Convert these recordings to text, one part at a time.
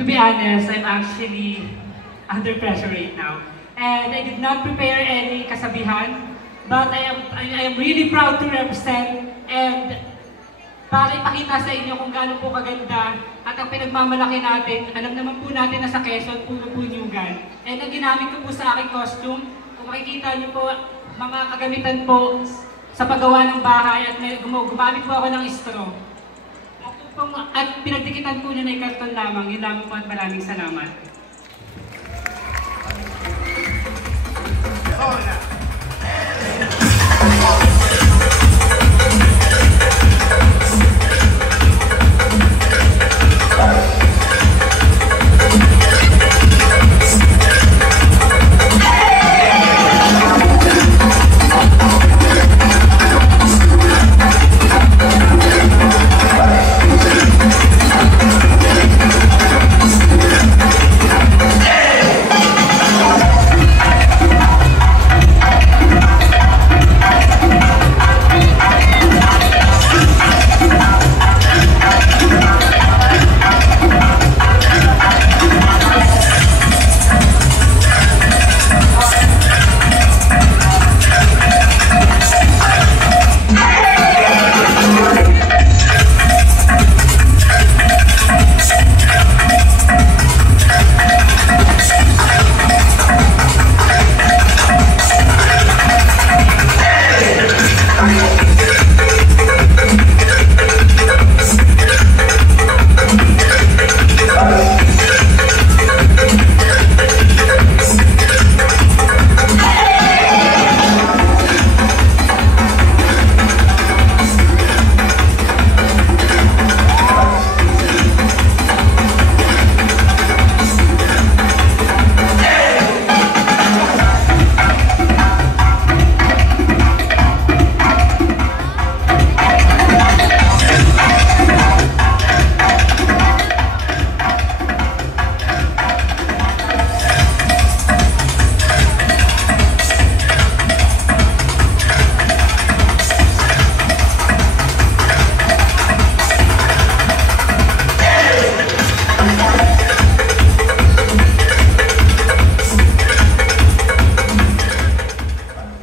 To be honest, I'm actually under pressure right now. And I did not prepare any kasabihan, but I am really proud to represent and para ipakita sa inyo kung gaano po kaganda at ang pinagmamalaki natin. Alam naman po natin na sa Quezon, puro po nyugan. And ang ginamit ko po sa aking costume, kung makikita niyo po, mga kagamitan po sa paggawa ng bahay at gumamit po ako ng straw. At pinagdikitan po niya na karton lamang. Yun lamang po at maraming salamat.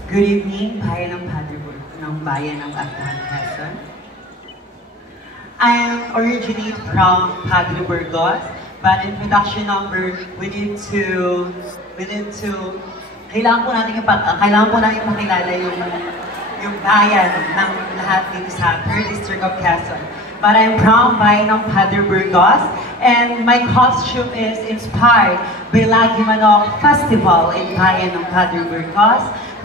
Good evening, bayan ng Paderborn, ng bayan ng Actahan, Quezon. I am originally from Paderborn, but in production number, kailangan po natin ipakilala yung bayan ng lahat dito sa 3rd District of Quezon. But I'm from bayan ng Paderborn, and my costume is inspired by Lagi Manok Festival in bayan ng Paderborn,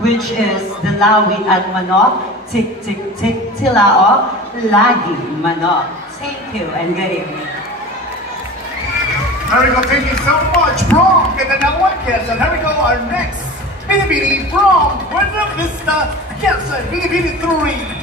which is the Lawin at Manok, Tik Tik Tik Tilao, Lagi Manok. Thank you and good evening. There we go, thank you so much from Mindanao, Quezon. Here we go, our next Binibini from Buena Vista, Quezon, Binibini 3.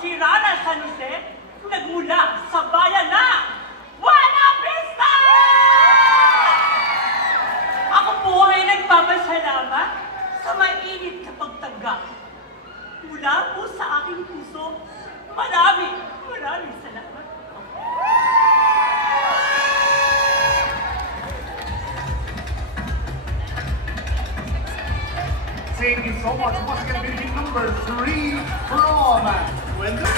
si Rana San Jose, nagmula sa bayan na Buena Vista! Ako po ay nagpapasalamat sa mainit na pagtanggap. Mula po sa aking puso, maraming salamat. Thank you so much. Once again, Binibini number 3 from Wendell.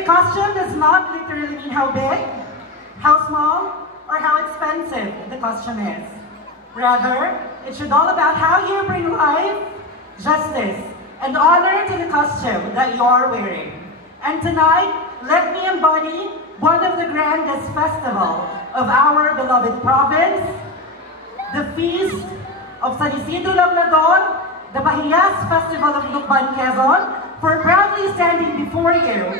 Costume does not literally mean how big, how small, or how expensive the costume is. Rather, it should all about how you bring life, justice, and honor to the costume that you are wearing. And tonight, let me embody one of the grandest festivals of our beloved province, the Feast of San Isidro Labrador, the Bahiyas Festival of Lukban, Quezon, for proudly standing before you.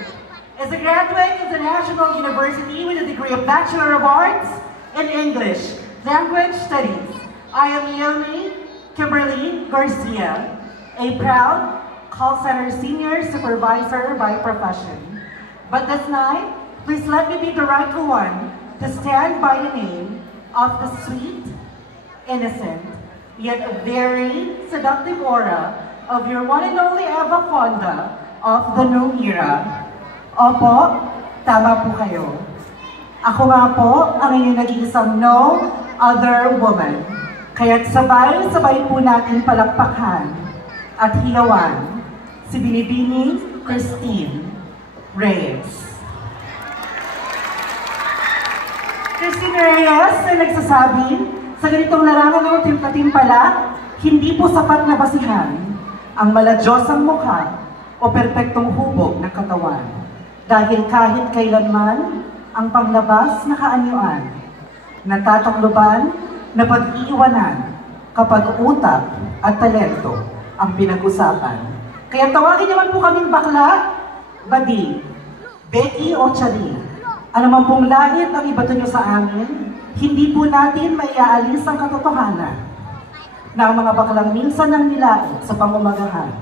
As a graduate of the National University with a degree of Bachelor of Arts in English Language Studies, I am Yoni Kimberly Garcia, a proud call center senior supervisor by profession. But this night, please let me be the rightful one to stand by the name of the sweet, innocent, yet very seductive aura of your one and only Eva Fonda of the new era. Opo, tama po kayo. Ako nga po ang inyong nag-iisang no other woman. Kaya't sabay-sabay po natin palakpakan at hiyawan si Binibini Christine Reyes. Christine Reyes na nagsasabi, sa ganitong larangan ng timpla-timpala, hindi po sapat na basihan ang maladyosang mukha o perpektong hubog ng katawan. Dahil kahit kailanman, ang panglabas na kaanyuan, natatakloban na pag-iiwanan kapag utak at talento ang pinag-usapan. Kaya tawagin naman po kaming bakla, badi, Becky o Chari. Anuman pong lahit ang ibato nyo sa amin, hindi po natin maiaalis ang katotohanan na ang mga baklang minsan ang nilait sa pangumagahan,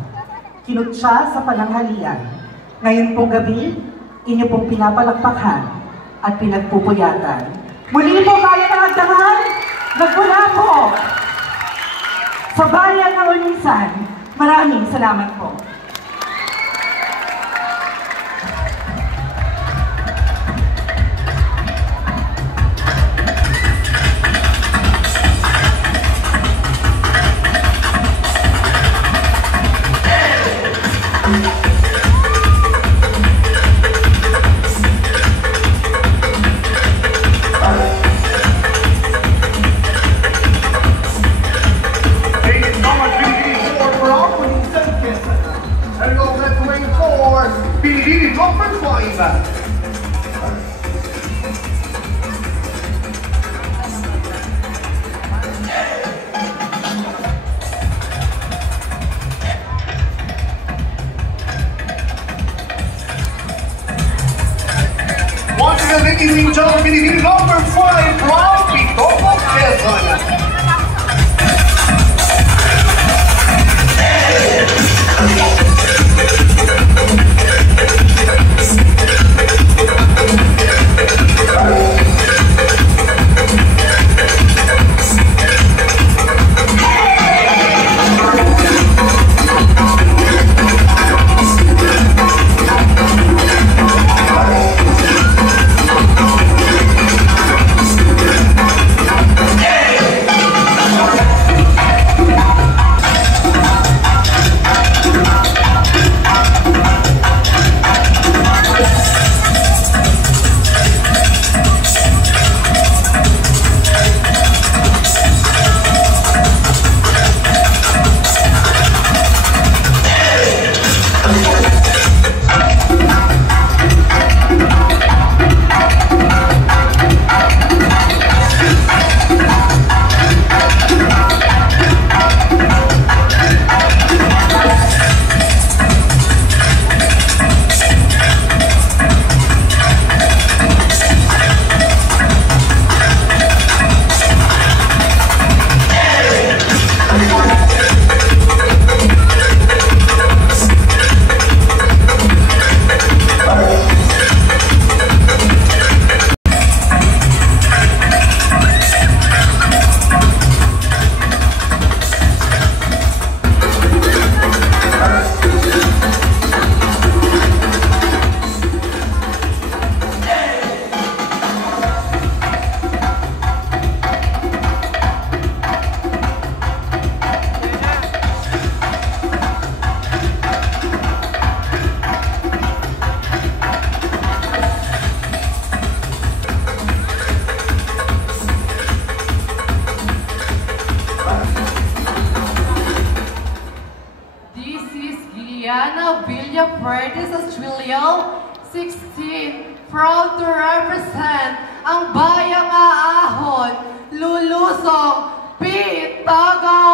kinutsa sa pananghalian. Ngayon pong gabi, inyo pong pinapalakpakan at pinagpupuyatan. Muli po kaya ng agdangan, nagmula po sa bayan ng Unisan. Maraming salamat po. number 5. Once again, ladies and gentlemen, Pinipili number 5 from Bitogo, Quezon. Diana Villafuertes Australia, 16, proud to represent ang bayang aahon, lulusong Bitogo!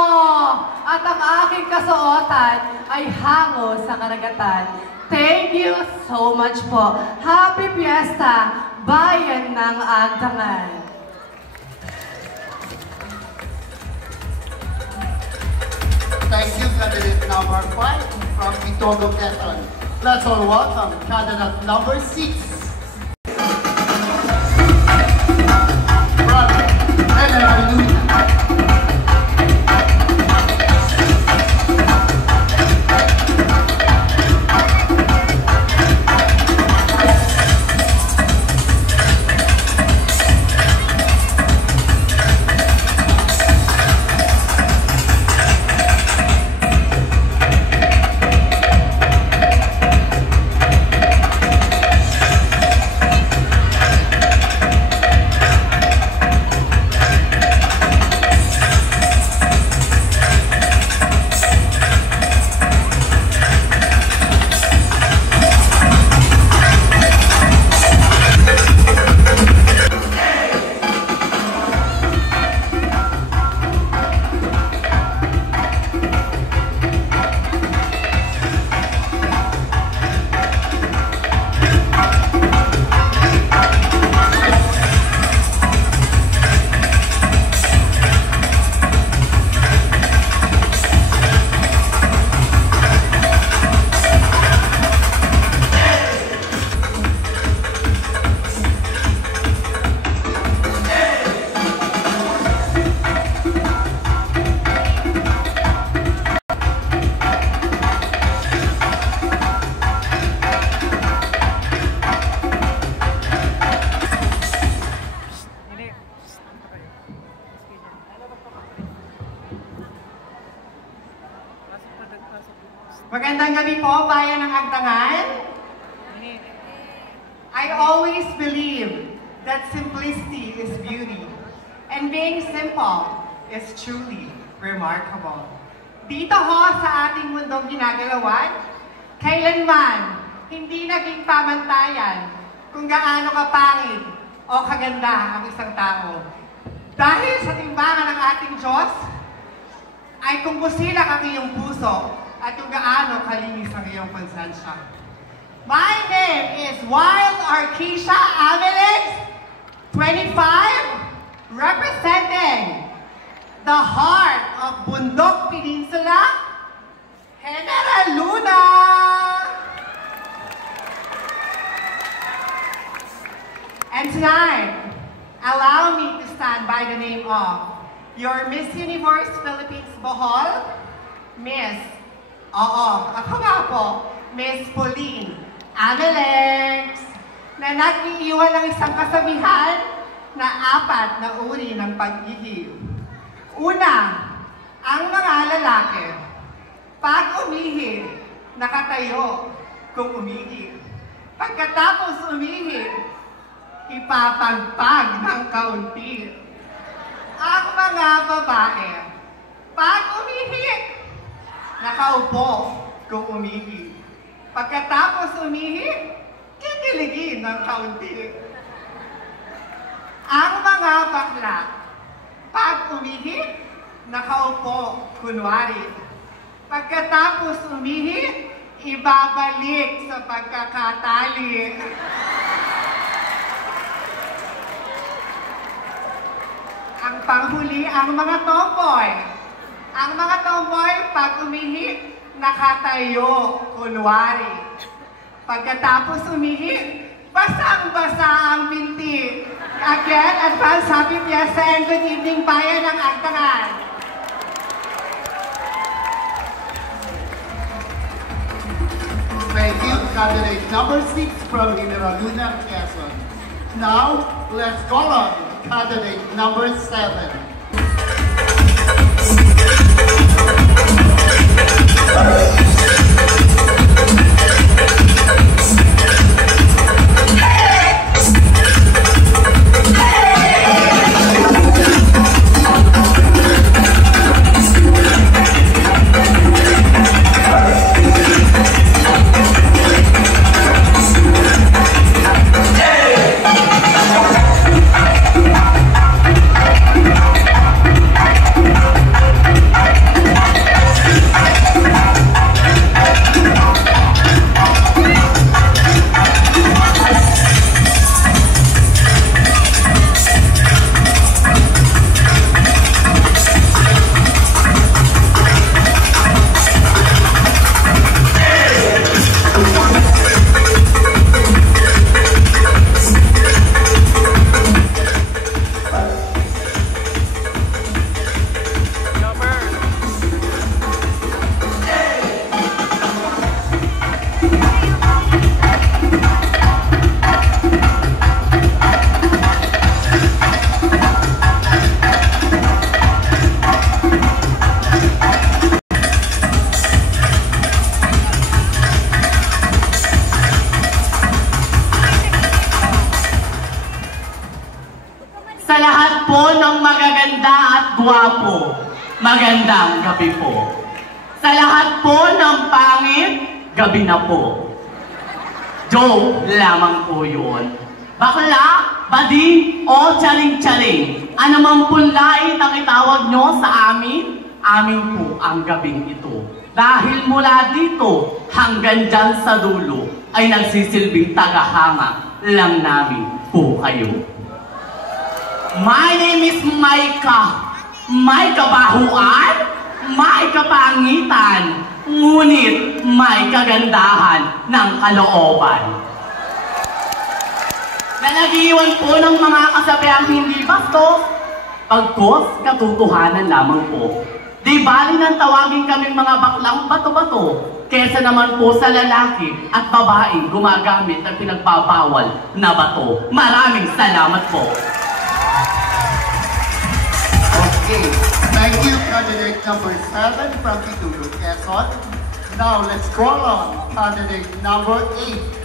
At ang aking kasuotan ay hango sa karagatan. Thank you so much po. Happy Fiesta, Bayan ng Antangan. Thank you, candidate number 5 from Bitogo, Quezon. Let's all welcome candidate number 6 from General Luna. Magandang gabi po, Bayan ng Agtangan. I always believe that simplicity is beauty, and being simple is truly remarkable. Dito ho sa ating mundong ginagalawan, kailanman hindi naging pamantayan kung gaano kapangit o kaganda ang isang tao. Dahil sa timbangan ng ating Diyos, ay kung busilak ang iyong puso at kung gaano kalinis ang iyong konsensya. My name is Wild Arkesia Amelix, 25, representing the heart of Bundok Peninsula, General Luna. And tonight, allow me to stand by the name of your Miss Universe Philippines Bohol, Miss, ako nga po, Miss Pauline Amelix, na nag-iiwan ng isang kasabihan na 4 na uri ng pag-ihiw. Una, ang mga lalaki, pag umihi, nakatayo kung umihi. Pagkatapos umihi, ipapagpag ng kaunti. Ang mga babae, pag umihi, nakaupo kung umihi. Pagkatapos umihi, kikiligin ng kaunti. Ang mga bakla, pag umihi, nakaupo kunwari. Pagkatapos umihi, ibabalik sa pagkakatali. Ang panghuli, ang mga tomboy. Ang mga tomboy, pag umihi, nakatayo, kunwari. Pagkatapos umihi, basang-basa ang binti. Again, advance happy fiesta and good evening, bayan ng Agtangan. Thank you, candidate number 6 from General Luna, Quezon. Now, let's call on candidate number 7. Sa lahat po ng magaganda at guwapo, magandang gabi po. Sa lahat po ng pangit, gabi na po. Joke lamang po yun. Bakla, bading, o tsaring-tsaring, anumang punlait ang itawag nyo sa amin, amin po ang gabing ito. Dahil mula dito hanggang dyan sa dulo ay nagsisilbing tagahanga lang namin po kayo. My name is Maika. May kabahuan, may kapangitan, ngunit may kagandahan ng kalooban. Na nag-iwan po ng mga kasabihang hindi bastos, pagkos katotohanan lamang po. Di bali nang tawagin kaming mga baklang bato-bato, kesa naman po sa lalaki at babaeng gumagamit ng pinagbabawal na bato. Maraming salamat po. Okay, thank you, candidate number 7 from Pitulog, Quezon. Now, let's call on candidate number 8.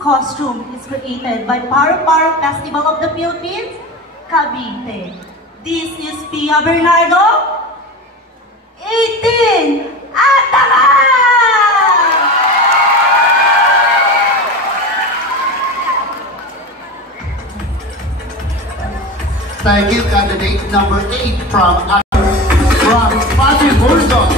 costume is created by Paro Festival of the Philippines, Cavite. This is Pia Bernardo, 18, Ataman! Thank you, candidate number 8 from Patty Burgos.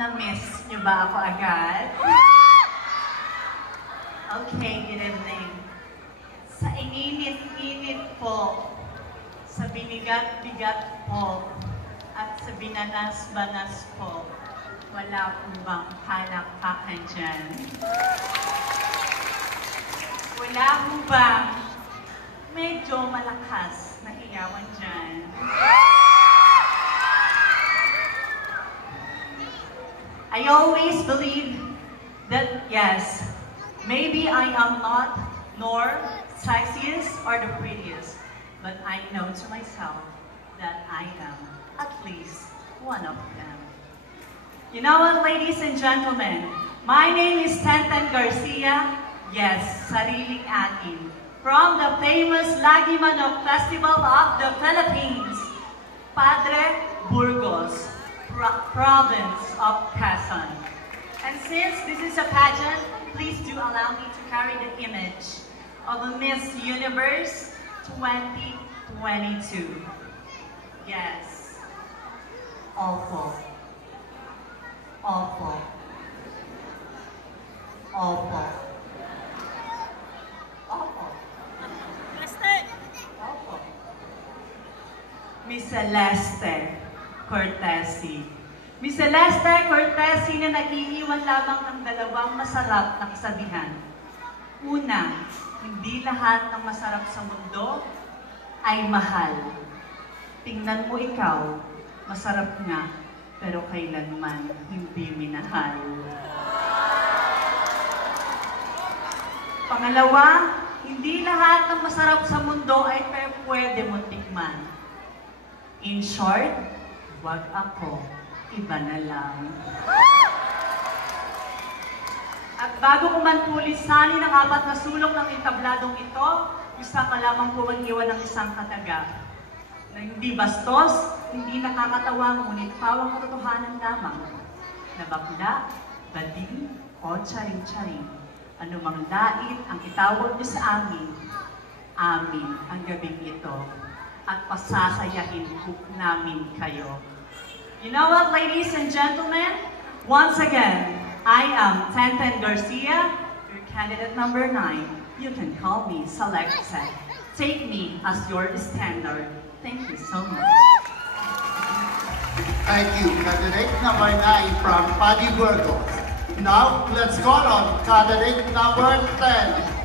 Na-miss niyo ba ako agad? Okay, good evening. Sa ininit-init po, sa binigat-bigat po, at sa binanas-banas po, wala po bang palakpakan dyan? Wala po bang medyo malakas na iyawan dyan? I always believe that, yes, maybe I am not nor sexiest or the prettiest, but I know to myself that I am at least one of them. You know what, ladies and gentlemen? My name is Tenten Garcia, yes, sariling atin, from the famous Lagi Manok Festival of the Philippines, Padre Burgos, province of Quezon. And since this is a pageant, please do allow me to carry the image of a Miss Universe 2022. Yes. Awful. Awful. Awful. Awful. Awful. Miss Celeste Cortesi. Miss Celeste Cortesi na nag-iiwan lamang ng dalawang masarap na kasabihan. Una, hindi lahat ng masarap sa mundo ay mahal. Tingnan mo ikaw, masarap nga, pero kailanman hindi minahal. Pangalawa, hindi lahat ng masarap sa mundo ay pwede mong tikman. In short, wag ako, iba na lang. At bago ko man po lisanin ang 4 na sulok ng entabladong ito, gusto ka lamang po mag-iwan ng isang kataga. Na hindi bastos, hindi nakakatawa, ngunit pawang katotohanan lamang. Na bakla, bading, o charing-charing. Anumang lait ang itawag niyo sa amin, amin ang gabing ito. At pasasayahin po namin kayo. You know what, ladies and gentlemen? Once again, I am Tenten Garcia, your candidate number 9. You can call me Selected. Take me as your standard. Thank you so much. Thank you, candidate number 9 from Paddy Burgos. Now, let's call on candidate number 10.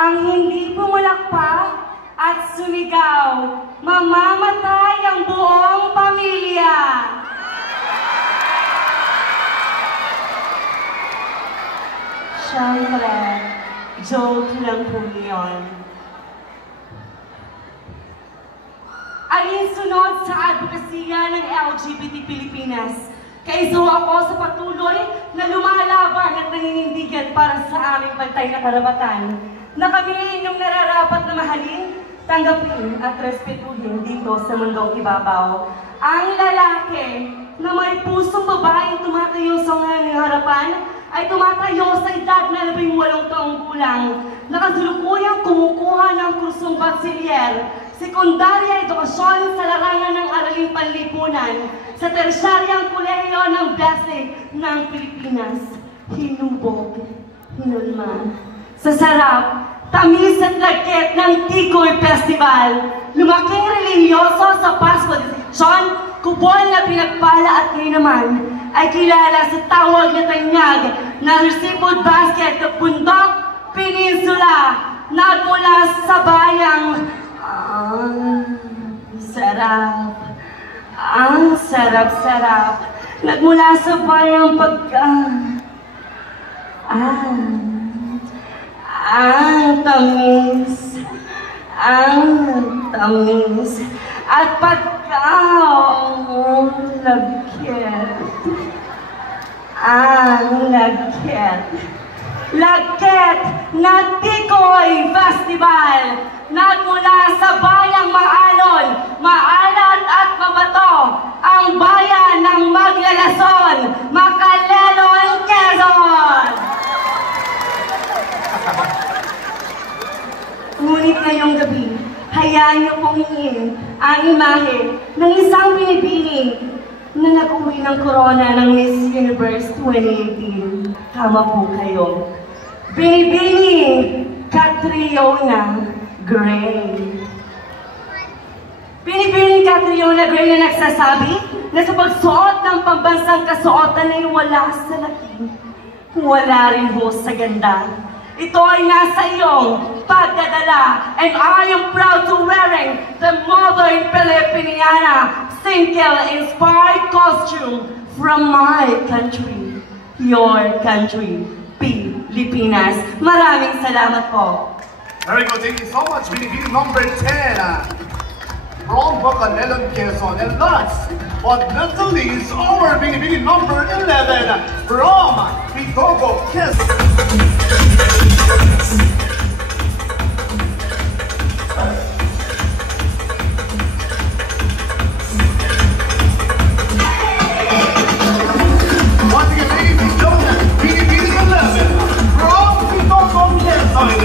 Ang hindi pumulakpak at sumigaw, mamamatay ang buong pamilya. Siyempre, joke lang po yun. Alinsunod sa advokasya ng LGBT Pilipinas, kaiso ako sa patuloy na lumalaban at naninindigan para sa aming pantay na karapatan, na kami inyong nararapat na mahalin, tanggapin at respetuhin dito sa mundong ibabaw. Ang lalaki na may pusong babaeng tumatayo sa ngayong harapan ay tumatayo sa edad na 18 taong gulang, na kasalukuyang kumukuha ng kursong bachelier, sekundarya edukasyon sa larangan ng araling panlipunan sa tersyaryang kolehiyo ng basic ng Pilipinas. Hinubog, hinulma. Sa sarap, tamis at lagkit ng Tikoy Festival, lumaking religyoso sa Pasko de John, kubol na pinagpala at ngayon naman ay kilala sa tawag na tanyag na Recibod Basket ng Bundok Peninsula, nagmula sa bayang sarap. Ang sarap-sarap. Nagmula sa bayang ang tamis. Ang tamis. At ang lagkit. Ang lagkit. Lagket na Tikoy Festival. Nagmula sa bayang Maalon, Maalat at Mabato, ang bayan ng Maglalason, Macalelon, Quezon. Ngunit ngayong gabi, hayaan niyo pong hingin ang imahe ng isang binibining na nag-uwi ng corona ng Miss Universe 2018. Tama po kayo. Binibining Catriona Gray. Binibining Catriona Gray na nagsasabi na sa pagsuot ng pambansang kasuotan ay wala sa laki, wala rin ho sa ganda. Ito ay nasa iyong pagdadala, and I am proud to wearing the modern Filipiniana Single-inspired costume from my country, your country, Pilipinas. Maraming salamat po. Very good, thank you so much, Binibini number 10 from Macalelon, Quezon. And last but not the least, our Binibini number 11 from Bitogo, Quezon. Once again, ladies and gentlemen, Binibini 11 from Bitogo, Quezon.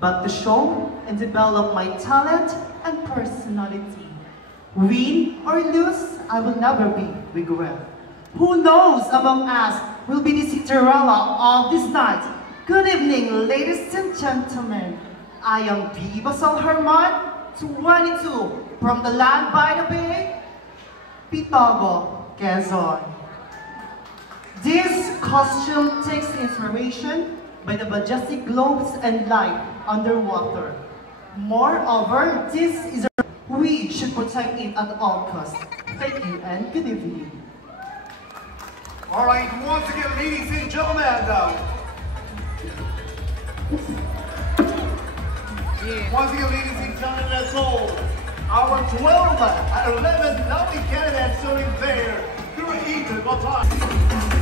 But to show and develop my talent and personality. Win or lose, I will never be regret. Who knows among us will be the Cinderella of this night. Good evening, ladies and gentlemen. I am Viva Sol Herman, 22, from the land by the bay, Bitogo, Quezon. This costume takes inspiration by the majestic globes and light underwater. Moreover, this is a we should protect it at all costs. Thank you and good evening. All right, once again, ladies and gentlemen, that's all. Our 12 and 11 lovely candidates showing their creative time.